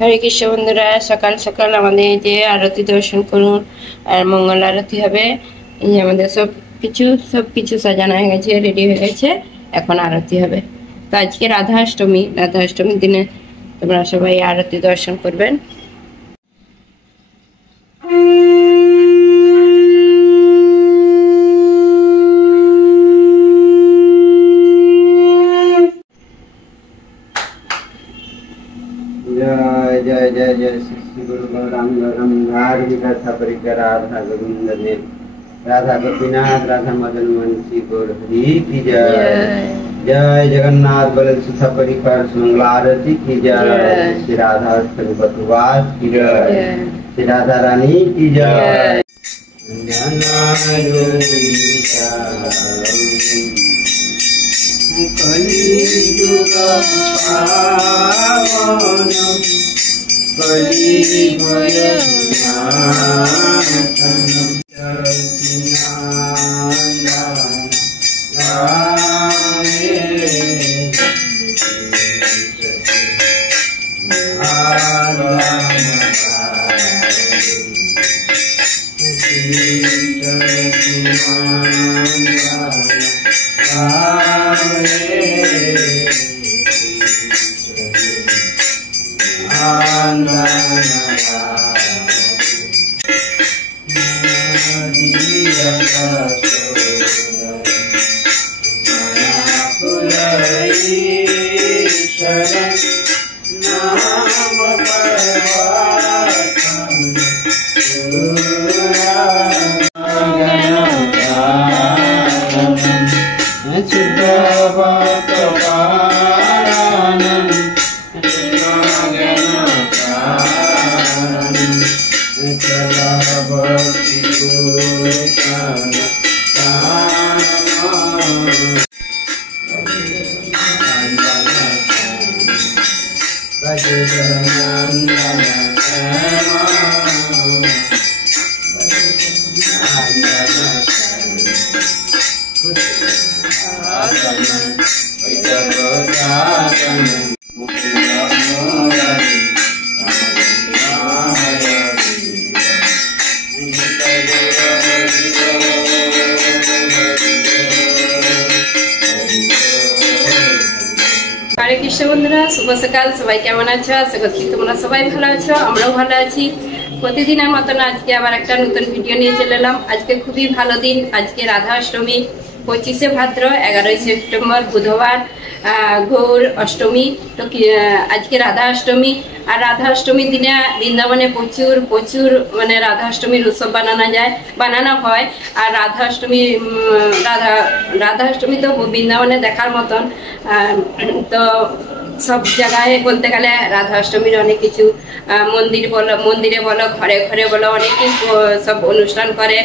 হরে কৃষ্ণ বন্ধুরা, সকাল সকাল আমাদের যে আরতি দর্শন করুন আর মঙ্গল আরতি হবে। এই যে আমাদের সবকিছু সাজানো হয়ে গেছে, রেডি হয়ে গেছে, এখন আরতি হবে। তো আজকে রাধা অষ্টমীর দিনে তোমরা সবাই আরতি দর্শন করবেন। जय जय जय जय श्री गुरु गौरांग विकथा परिकर राधा गोविंद देव राधा गोपीनाथ राधा मदन मोहन गौर हरि की जय। जय जगन्नाथ बल सुधा परिकर मंगला आरती की जय। श्री राधा अष्टमी बटुवास की जय। श्री राधा रानी की जय। कलियुग पावन कलियुग नाथन হরে কৃষ্ণ বন্ধুরা, শুভ সকাল। সবাই কেমন আছো? আশা করছি তোমরা সবাই ভালো আছো, আমরাও ভালো আছি। প্রতিদিনের মতন আজকে আবার একটা নতুন ভিডিও নিয়ে চলে এলাম। আজকে খুবই ভালো দিন, আজকে রাধা অষ্টমী, 25শে ভাদ্র, 11ই সেপ্টেম্বর বুধবার, গৌর অষ্টমী। তো আজকে রাধা অষ্টমী। আর রাধা অষ্টমীর দিনে বৃন্দাবনে প্রচুর মানে রাধা অষ্টমীর উৎসব বানানো হয়। আর রাধা অষ্টমী তো বৃন্দাবনে দেখার মতন। তো সব জায়গায় বলতে গেলে রাধা অষ্টমীর অনেক কিছু মন্দিরে বলো, ঘরে ঘরে বলো, অনেকেই সব অনুষ্ঠান করে।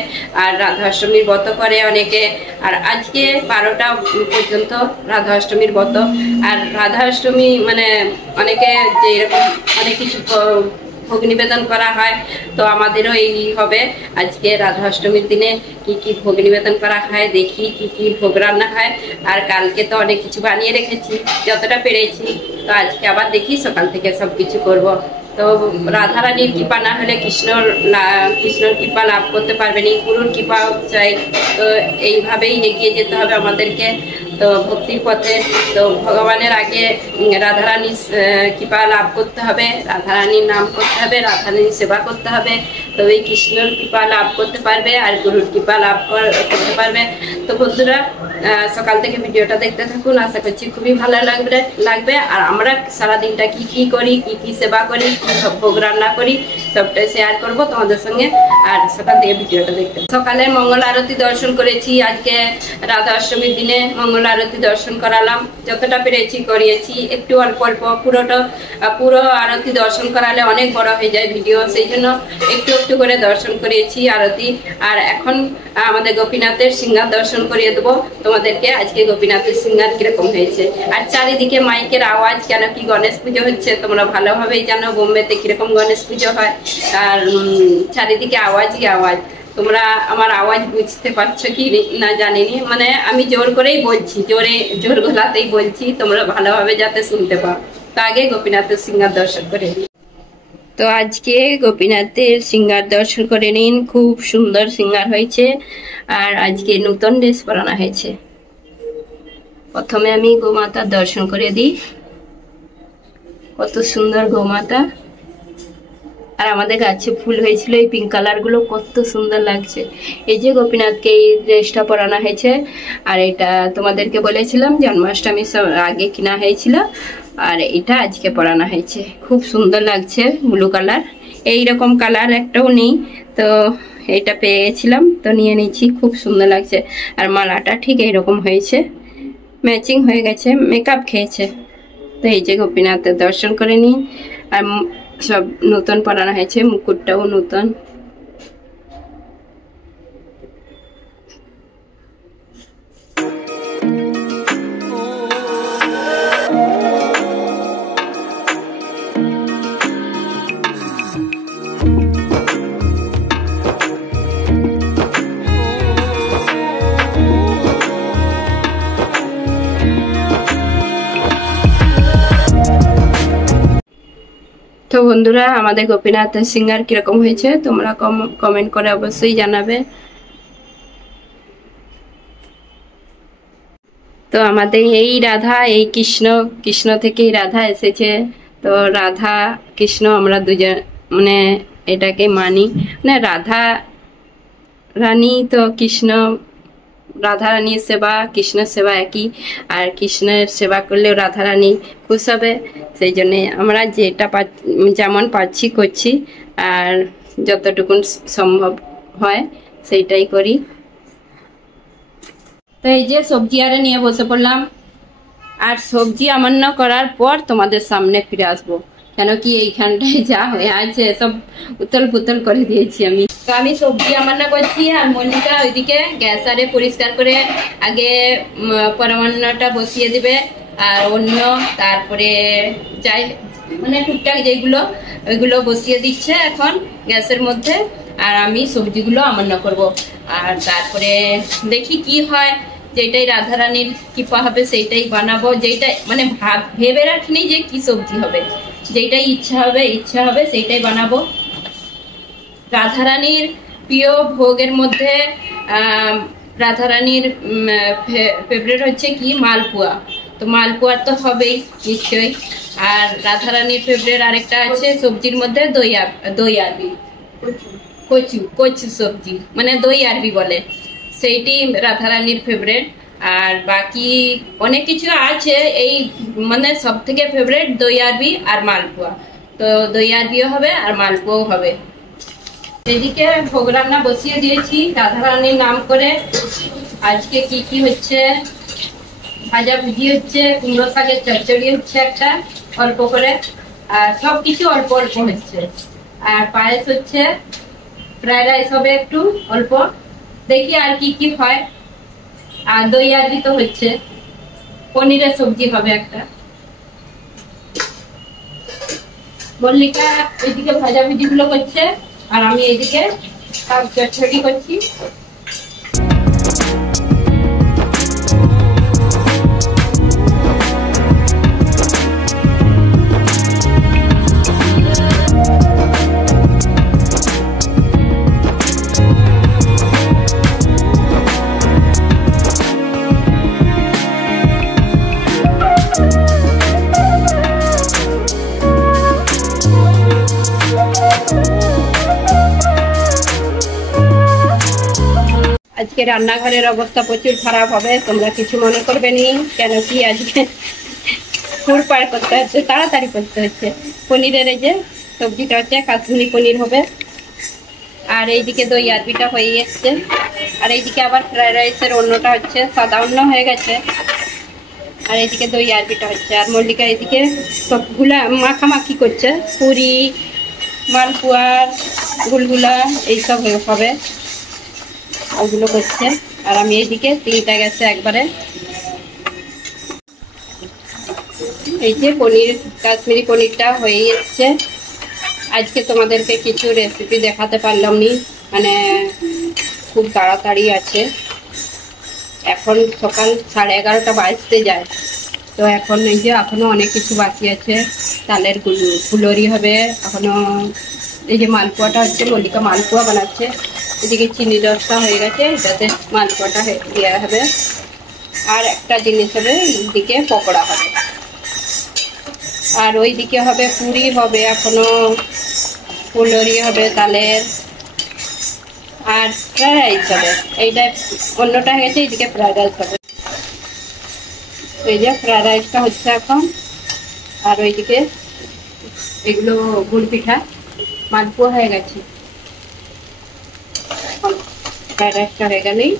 আর রাধা অষ্টমীর ব্রত করে অনেকে। আর আজকে 12টা পর্যন্ত রাধা অষ্টমীর ব্রত। আর রাধা অষ্টমী মানে অনেকে যে এরকম অনেক কিছু ভোগ নিবেদন করা হয়। তো আমাদেরও এই হবে আজকে রাধা অষ্টমীর দিনে কি কি ভোগ নিবেদন করা হয়, দেখি কি কি ভোগ রান্না হয়। আর কালকে তো অনেক কিছু বানিয়ে রেখেছি যতটা পেরেছি। তো আজকে আবার দেখি সকাল থেকে সবকিছু করব। তো রাধারানীর কৃপা না হলে কৃষ্ণর কৃপা লাভ করতে পারবেন, এই গুরুর কৃপা চাই। তো এইভাবেই এগিয়ে যেতে হবে আমাদেরকে, তো ভক্তির পথে। তো ভগবানের আগে রাধারানীর কৃপা লাভ করতে হবে, রাধারানীর নাম করতে হবে, রাধারানীর সেবা করতে হবে। তো এই কৃষ্ণর কৃপা লাভ করতে পারবে আর গুরুর কৃপা লাভ করতে পারবে। তো বন্ধুরা, সকাল থেকে ভিডিওটা দেখতে থাকুন, আশা করছি খুবই ভালো লাগবে। আর আমরা সারাদিনটা কি কি করি, কি কি সেবা করি, কি সব ভোগ রান্না করি, সবটাই শেয়ার করব তোমাদের সঙ্গে। আর সকাল থেকে ভিডিওটা দেখতে। সকালে মঙ্গল আরতি দর্শন করেছি। আজকে রাধা অষ্টমীর দিনে মঙ্গল আরতি দর্শন করালাম, যতটা পেরেছি করিয়েছি, একটু অল্প পুরো আরতি দর্শন করালে অনেক বড় হয়ে যায় ভিডিও, সেই জন্য একটু করে দর্শন করিয়েছি আরতি। আর এখন আমাদের গোপীনাথের সিংহার দর্শন করিয়ে দেবো তোমাদেরকে। আজকে গোপীনাথের সিংহার কিরকম হয়েছে। আর চারিদিকে মাইকের আওয়াজ, কেন কি গণেশ পুজো হচ্ছে তোমরা ভালোভাবেই জানো বোম্বেতে কিরকম গণেশ পুজো হয়। আর চারিদিকে আওয়াজই আওয়াজ। তোমরা আমার আওয়াজ বুঝতে পারছো কি না জানিনি, মানে আমি জোর করেই বলছি, জোর গলাতেই বলছি, তোমরা ভালোভাবে যাতে শুনতে পাও। তো আগে গোপীনাথের সিংহার দর্শন করে। তো আজকে গোপীনাথের সিঙ্গার দর্শন করে নিন, খুব সুন্দর সিঙ্গার হয়েছে। আর আজকে নতুন ড্রেস পরানো হয়েছে। প্রথমে আমি গোমাতার দর্শন করে দিই। কত সুন্দর গোমাতা। আর আমাদের গাছে ফুল হয়েছিল, এই পিঙ্ক কালার গুলো কত সুন্দর লাগছে। এই যে গোপীনাথকে এই ড্রেসটা পরানো হয়েছে। আর এটা তোমাদেরকে বলেছিলাম জন্মাষ্টমী আগে কিনা হয়েছিল, আর এটা আজকে পরানো হয়েছে। খুব সুন্দর লাগছে, ব্লু কালার। এইরকম কালার একটাও নেই, তো এটা পেয়ে গেছিলাম তো নিয়ে নিচ্ছি। খুব সুন্দর লাগছে। আর মালাটা ঠিক এইরকম হয়েছে, ম্যাচিং হয়ে গেছে, মেকআপ খেয়েছে। তো এই যে গোপীনাথের দর্শন করে নিই। আর সব নতুন পরানো হয়েছে, মুকুটটাও নতুন। তো বন্ধুরা, আমাদের গোপীনাথের সিঙ্গার কিরকম হয়েছে তোমরা কমেন্ট করে অবশ্যই জানাবে। তো আমাদের এই রাধা, এই কৃষ্ণ, কৃষ্ণ থেকেই রাধা এসেছে। তো রাধা কৃষ্ণ আমরা দুজন মানে এটাকে মানি, মানে রাধা রানী তো কৃষ্ণ, রাধা রানীর সেবা কৃষ্ণের সেবা একই। আর কৃষ্ণের সেবা করলেও রাধা রানী খুশ হবে। সেই জন্যে আমরা যেটা যেমন পাচ্ছি করছি, আর যতটুকুন সম্ভব হয় সেইটাই করি। তো এই যে সবজি আরে নিয়ে বসে পড়লাম। আর সবজি আমান্য করার পর তোমাদের সামনে ফিরে আসবো, কেন কি এইখানটায় যা হয়ে আছে সব উতল পুতল করে দিয়েছি আমি। তো আমি সবজি আমান্য করছি, আর মল্লিকা ওইদিকে গ্যাস আরে পরিষ্কার করে আগে পরমান্নটা বসিয়ে দিবে। আর অন্য তারপরে যাই মানে টুকটাক যেগুলো ওইগুলো বসিয়ে দিচ্ছে এখন গ্যাসের মধ্যে। আর আমি সবজিগুলো আমান্য করব। আর তারপরে দেখি কি হয়, যেটাই রাধারানীর কৃপা হবে সেইটাই বানাবো। যেটা মানে ভেবে রাখিনি যে কি সবজি হবে, যেটাই ইচ্ছা হবে সেইটাই বানাবো। রাধারানীর প্রিয় ভোগের মধ্যে রাধারানীর ফেভারিট হচ্ছে কি মালপোয়া। তো মালপোয়া তো হবেই নিশ্চয়ই। আর রাধারানীর ফেভারিট আরেকটা আছে সবজির মধ্যে দই আরবি, কচু সবজি মানে দই আরবি বলে, সেইটি রাধারানীর ফেভারিট। আর বাকি অনেক কিছু আছে, এই মানে সব থেকে ফেভারিট দই আরবি আর মালপোয়া। তো দই আরবিও হবে আর মালপোয়াও হবে। এদিকে ভোগ রান্না বসিয়ে দিয়েছি রাধারানীর নাম করে। আজকে কি কি হচ্ছে, ভাজা ভুজি হচ্ছে, কুমড়ো শাকের চচ্চড়ি হচ্ছে একটা অল্প করে, আর সবকিছু অল্প অল্প হচ্ছে। আর পায়েস হচ্ছে, ফ্রাইড রাইস হবে একটু অল্প, দেখি আর কি কি হয়। আর দই আরবি তো হচ্ছে, পনিরের সবজি হবে একটা। মল্লিকা এইদিকে ভাজা ভুজি গুলো করছে, আর আমি এইদিকে শাক চচ্চড়ি করছি। আজকে রান্নাঘরের অবস্থা প্রচুর খারাপ হবে, তোমরা কিছু মনে করবে নি, কেন কি আজকে হুড়পাড় করতে হচ্ছে, তাড়াতাড়ি করতে হচ্ছে। পনিরের এই যে সবজিটা হচ্ছে, কাশ্মীরি পনির হবে। আর এইদিকে দই আরবিটা হয়ে এসছে। আর এইদিকে আবার ফ্রাইড রাইসের অন্যটা হচ্ছে, সাদা অন্য হয়ে গেছে। আর এইদিকে দই আরবিটা হচ্ছে। আর মল্লিকা এইদিকে সবগুলা মাখামাখি করছে, পুরি, মালপোয়া, গুলগুলা এইসব হবে, ওগুলো করছে। আর আমি এইদিকে তিনটা গেছে একবারে। এই যে পনির, কাশ্মীরি পনিরটা হয়ে এসছে। আজকে তোমাদেরকে কিছু রেসিপি দেখাতে পারলাম নি, মানে খুব তাড়াতাড়ি আছে। এখন সকাল 11:30 বাজতে যায়। তো এখন এই যে এখনো অনেক কিছু বাকি আছে। তালের ফুলরি হবে এখনো। এই যে মালপোয়াটা হচ্ছে, মল্লিকা মালপোয়া বানাচ্ছে। এদিকে চিনি রসটা হয়ে গেছে, এটাতে মালপোয়াটা দেওয়া হবে। আর একটা জিনিস হবে, এইদিকে পকোড়া হবে, আর ওইদিকে হবে পুরি হবে, এখনো ফুলরি হবে তালের, আর ফ্রাইড রাইস হবে। এইটা অন্যটা হয়ে গেছে, এইদিকে ফ্রাইড রাইস হবে। এই যে ফ্রাইড রাইসটা হচ্ছে এখন। আর ওইদিকে এগুলো গুড় পিঠা, মালপোয়া হয়ে গেছে। ফ্রাইড রাইসটা হয়ে গেলেই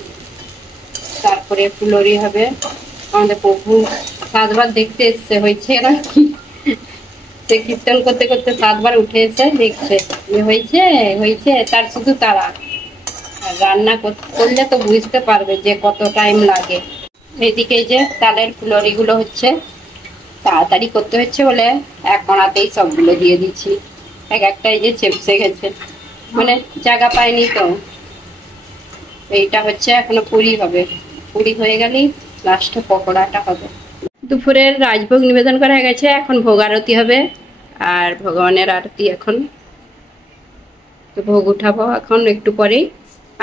তারপরে ফুলরি হবে। আমাদের প্রভু 7 বার দেখতে এসছে, হয়েছে না কি, সে কীর্তন করতে করতে 7 বার উঠে এসে দেখছে যে হয়েছে হয়েছে। তার শুধু তারা, আর রান্না করলে তো বুঝতে পারবে যে কত টাইম লাগে। এইদিকে যে তালের ফুলরিগুলো হচ্ছে, তাড়াতাড়ি করতে হচ্ছে বলে এক কড়াতেই সবগুলো দিয়ে দিচ্ছি। এক একটাই যে চেপসে গেছে, মানে জায়গা পায়নি তো। এইটা হচ্ছে এখনো পুরি হবে, পুরি হয়ে গেলেই লাস্টে পকোড়াটা হবে। দুপুরের রাজভোগ নিবেদন করা হয়ে গেছে, এখন ভোগ আরতি হবে। আর ভগবানের আরতি এখন, তো ভোগ উঠাবো এখন একটু পরেই।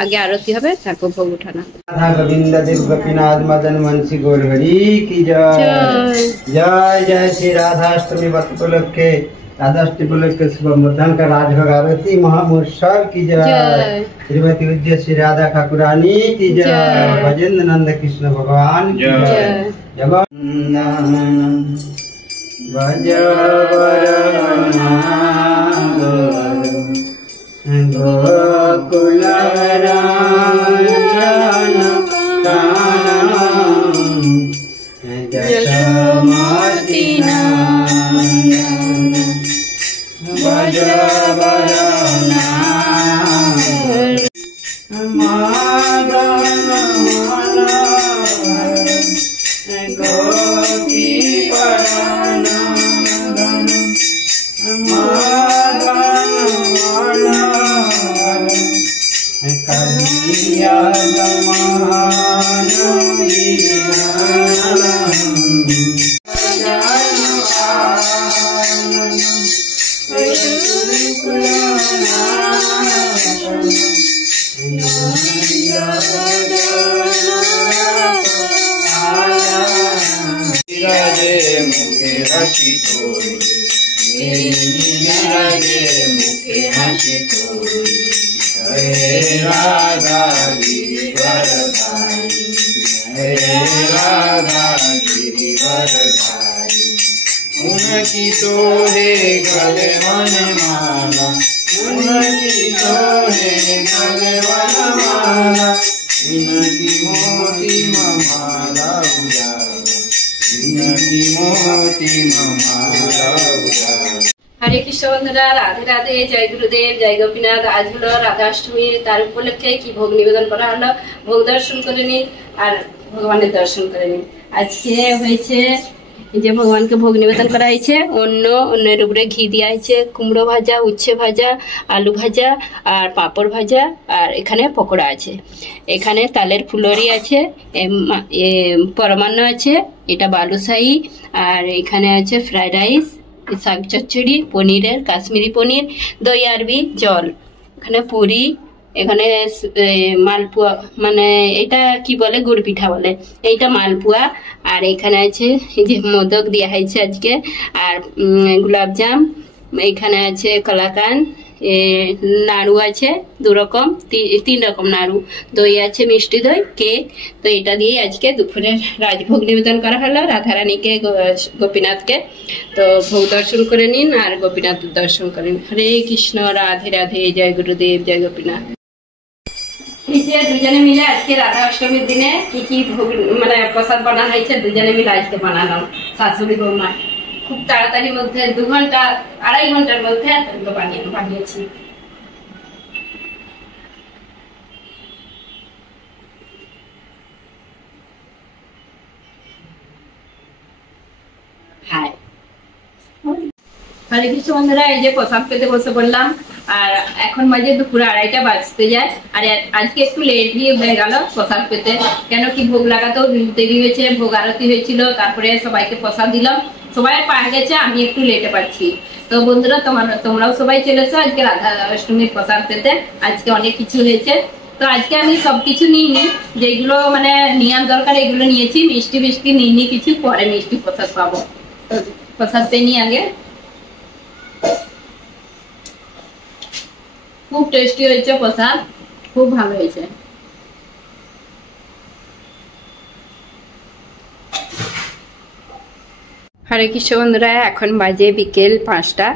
আগে আরতি হবে, তারপর ভোগ উঠানো। राधा गोविंद देव गोपीनाथ मदन मनसी गौर हरि की जय। जय जय श्री राधाष्टमी व्रत उपलक्षे राधाष्टमी उपलक्षे शुभ मध्याह्न का राजभोग आरती महामहोत्सव की जय। श्रीमती विद्या श्री राधा ठाकुरानी की जय। भजेंद्र नंद कृष्ण भगवान की जय। जय गोकुल जशोमती नंदन भज गोपी मुखे हसी तोरी, मुखे हसी तोरी, हे राधा गिरिवरधारी, हे राधा गिरिवरधारी। उनकी तोहे गले वनमाला, उनकी तोहे गले वनमाला, इनकी मोती ममाला उजाला, इनकी मोती ममाला उजाला। হরে কৃষ্ণ বন্ধুরা, রাধে রাধে, জয় গুরুদেব, জয় গোপীনাথ। আজ হলো রাধাষ্টমী, তার উপলক্ষে কি ভোগ নিবেদন করা হলো। ভোগ দর্শন করে নিন আর ভগবানের দর্শন করে নিন। আজকে হয়েছে যে ভগবানকে ভোগ নিবেদন করা হয়েছে, অন্যের উপরে ঘি দেওয়া হয়েছে, কুমড়ো ভাজা, উচ্ছে ভাজা, আলু ভাজা আর পাঁপড় ভাজা, আর এখানে পকোড়া আছে। এখানে তালের ফুলরি আছে, পরমান্ন আছে, এটা বালুশাহী, আর এখানে আছে ফ্রাইড রাইস, শাক চচ্চড়ি, পনিরের কাশ্মীরি পনির, দই আরবি, জল, এখানে পুরি, এখানে মালপোয়া, মানে এটা কি বলে, গুড় পিঠা বলে, এইটা মালপোয়া। আর এখানে আছে এই যে মোদক দেওয়া হয়েছে আজকে, আর গোলাপজাম, এখানে আছে কলাকান্দ, নাড়ু আছে 2 রকম, 3 রকম নাড়ু, দই আছে, মিষ্টি দই, কেক। তো এটা দিয়ে আজকে দুপুরের রাজভোগ নিবেদন করা হলো রাধারানীকে, গোপীনাথকে। তো ভোগ দর্শন করে নিন আর গোপীনাথ দর্শন করেন। হরে কৃষ্ণ, রাধে রাধে, জয় গুরুদেব, জয় গোপীনাথ। এই যে দুজনে মিলে আজকে রাধা অষ্টমীর দিনে কি কি ভোগ মানে প্রসাদ বানানো হয়েছে, দুজনে মিলে আজকে বানালাম শাশুড়ি বৌমা। খুব তাড়াতাড়ির মধ্যে 2 ঘন্টা 2.5 ঘন্টার মধ্যে বানিয়েছি। হরে কৃষ্ণ বন্ধুরা, এই যে প্রসাদ পেতে বসে পড়লাম। আর এখন বাজে দুপুর 2:30 বাজতে যায়। আর আজকে একটু লেটই হয়ে গেল প্রসাদ পেতে, কেন কি ভোগ লাগাতেও দেরি হয়েছে, ভোগ আরতি হয়েছিল, তারপরে সবাইকে প্রসাদ দিলাম, সবাই পায়ে গেছে, আমি একটু লেটে পাচ্ছি। তো বন্ধুরা তোমরাও সবাই চলে এসো আজকে রাধা অষ্টমীর প্রসাদ পেতে। আজকে অনেক কিছু হয়েছে, তো আজকে আমি সবকিছু নিইনি, যেগুলো মানে নেওয়ার দরকার এগুলো নিয়েছি। মিষ্টি মিষ্টি নিইনি কিছু, পরে মিষ্টি প্রসাদ পাবো। তো প্রসাদ পেয়ে নিই আগে। খুব টেস্টি হয়েছে প্রসাদ, খুব ভালো হয়েছে। হরে কৃষ্ণ বন্ধুরা, এখন বাজে বিকেল 5টা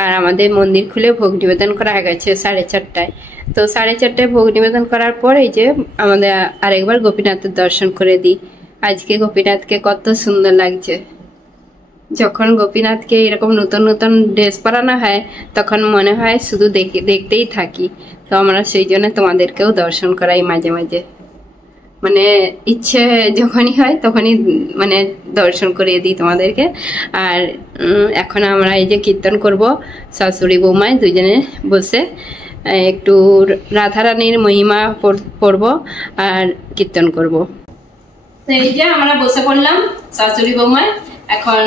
আর আমাদের মন্দির খুলে ভোগ নিবেদন করা হয়ে গেছে 4:30টায়। তো 4:30টায় ভোগ নিবেদন করার পর এই যে আমাদের আরেকবার গোপীনাথের দর্শন করে দিই। আজকে গোপীনাথকে কত সুন্দর লাগছে। যখন গোপীনাথকে এরকম নতুন নতুন ড্রেস পরানো হয় তখন মনে হয় শুধু দেখতেই থাকি। তো আমরা সেই জন্য তোমাদেরকেও দর্শন করাই মাঝে মাঝে, মানে ইচ্ছে যখনই হয় তখনই মানে দর্শন করিয়ে দিই তোমাদেরকে। আর এখন আমরা এই যে কীর্তন করব, শাশুড়ি বৌমায় দুজনে বসে একটু রাধারানীর মহিমা পড়ব আর কীর্তন করব। তো এই যে আমরা বসে পড়লাম শাশুড়ি বৌমায়, এখন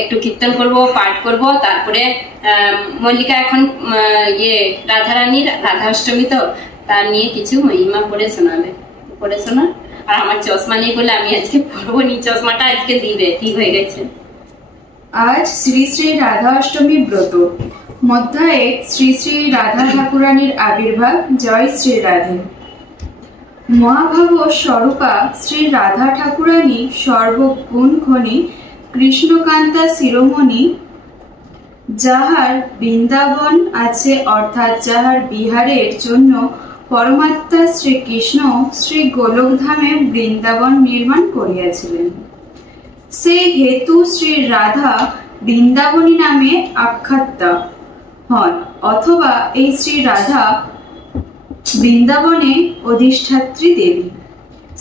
একটু কীর্তন করব, পাঠ করব, তারপরে মল্লিকা এখন রাধারানীর রাধাষ্টমী তো তার নিয়ে কিছু মহিমা পড়ে শোনাবে, পড়ে শোনা। আর আমার চশমা নেই বলে আমি আজকে পড়বো নি, চশমাটা আজকে দিবে, ঠিক হয়ে গেছে। আজ শ্রী শ্রী রাধা অষ্টমী ব্রত। মধ্যায়ে শ্রী শ্রী রাধা ঠাকুরানীর আবির্ভাব। জয় শ্রী রাধে। মহাভাব স্বরূপা শ্রী রাধা ঠাকুরানী সর্বগুণ খনি কৃষ্ণকান্তা শিরোমণি, যাহার বৃন্দাবন আছে, অর্থাৎ যাহার বিহারের জন্য পরমাত্মা শ্রীকৃষ্ণ শ্রী গোলকধামে বৃন্দাবন নির্মাণ করিয়াছিলেন। সেই হেতু শ্রী রাধা বৃন্দাবনী নামে আখ্যাতা হন, অথবা এই শ্রী রাধা বৃন্দাবনে অধিষ্ঠাত্রী দেবী,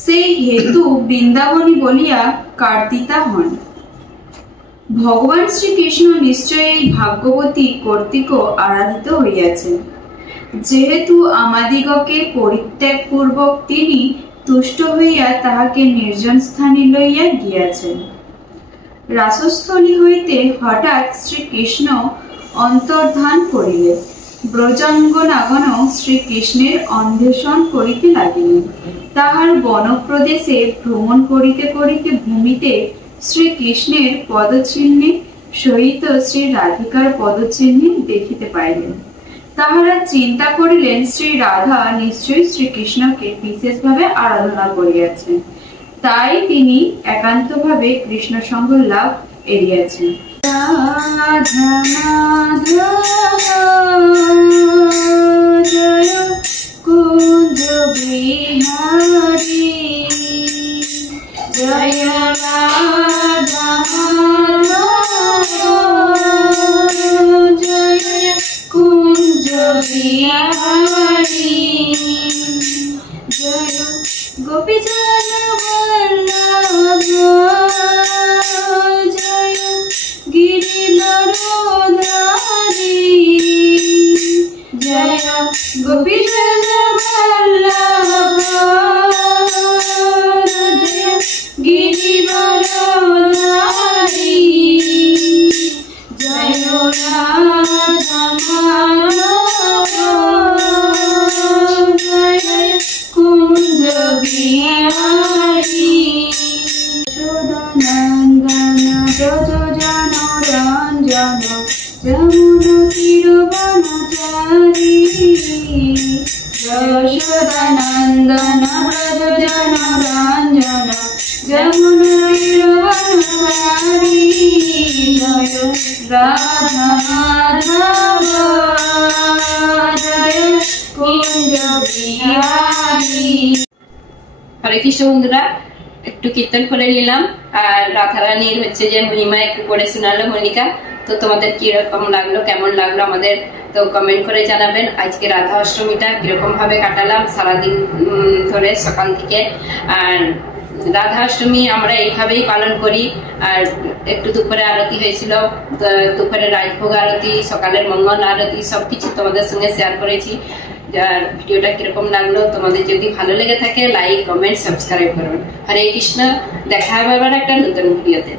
সেই হেতু বৃন্দাবনী বলিয়া কার্তিতা হন। ভগবান শ্রীকৃষ্ণ নিশ্চয়ই ভাগ্যবতী কর্তৃক আরাধিত হইয়াছেন, যেহেতু আমাদিগকে পরিত্যাগ পূর্বক তিনি তুষ্ট হইয়া তাহাকে নির্জন স্থানে লইয়া গিয়াছেন। রাসস্থলী হইতে হঠাৎ শ্রীকৃষ্ণ অন্তর্ধান করিলেন। ব্রজাঙ্গনাগণ শ্রীকৃষ্ণের অন্বেষণ করিতে লাগিলেন। তাহার বনপ্রদেশে ভ্রমণ করিতে করিতে ভূমিতে শ্রীকৃষ্ণের পদচিহ্নে সহিত শ্রী রাধিকার পদচিহ্নে দেখিতে পাইলেন। তাহারা চিন্তা করিলেন শ্রী রাধা নিশ্চয়ই শ্রীকৃষ্ণকে বিশেষভাবে আরাধনা করিয়াছেন, তাই তিনি একান্তভাবে কৃষ্ণ সঙ্গ লাভ এড়িয়াছেন। রাধা মাধব জয় কুঞ্জ বিহারী, জয় রাধা জয় কুঞ্জ বিহারী, জয় গোপীজন বল্লভ, জয় গিরিধরধারী, জয় গোপীজন বল্লভ, জয় গিরিধরধারী, জয় রাধা মাধব, জয় কুঞ্জ বিহারী, যশোদানন্দন ব্রজ জন রঞ্জন, যমুন তীরবনচারী, যশোদানন্দন ব্রজ জন রঞ্জন, যমুন তীরবনচারী, জয় রাধা মাধব, জয় কুঞ্জ বিহারী। হরে কৃষ্ণ বন্ধুরা, একটু কীর্তন করে নিলাম আর রাধারানীর হচ্ছে যে মহিমা একটু পড়ে শোনালো মল্লিকা। তো তোমাদের কিরকম লাগলো, কেমন লাগলো আমাদের তো কমেন্ট করে জানাবেন। আজকে রাধা অষ্টমীটা কিরকম ভাবে কাটালাম সারাদিন ধরে সকাল থেকে। আর রাধাষ্টমী আমরা এইভাবেই পালন করি। আর একটু দুপুরে আরতি হয়েছিল, দুপুরে রাজভোগ আরতি, সকালের মঙ্গল আরতি, সবকিছু তোমাদের সঙ্গে শেয়ার করেছি। আর ভিডিওটা কিরকম লাগলো, তোমাদের যদি ভালো লেগে থাকে লাইক, কমেন্ট, সাবস্ক্রাইব করবেন। হরে কৃষ্ণ, দেখা হবে আবার একটা নতুন ভিডিওতে।